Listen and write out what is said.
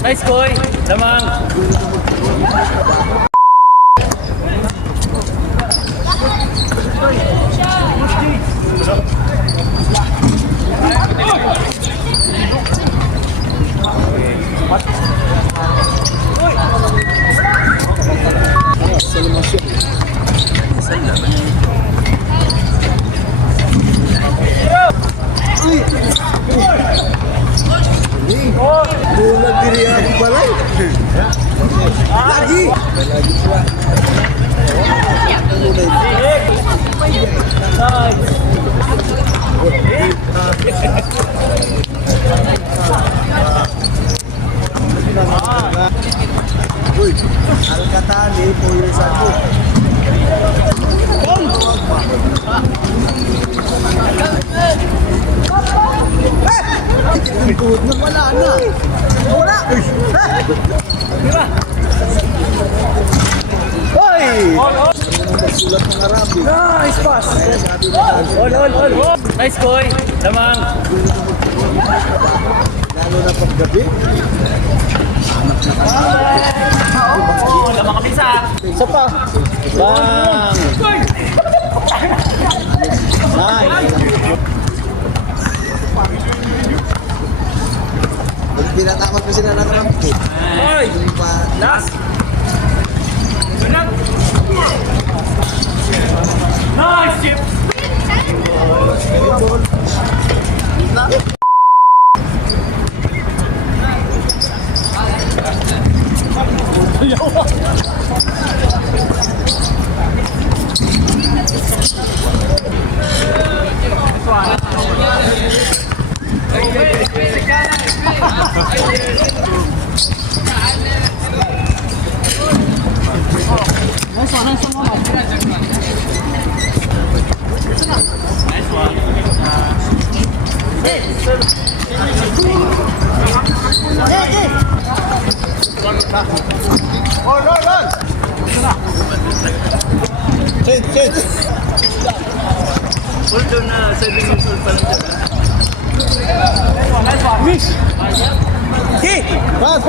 Nice, Koy. Lamang. Bulag diri ako balay. Lagi. Lagi sila. Uy, Alcatali po yung sako. Tuhod na wala na. Wala. Diba? Hoy! Sulat ng Arabic. Nice pass. All. Nice, Koy. Lamang. Lalo na paggabi. Oo, lamang kami isa. Isa pa. Bang! Nice. Pinatamat ko sila ng ramp. Hoy! Last! Nice, Chip! Sit. Hold on na, 7 years old pa lang dyan. Miss. Okay. Pass.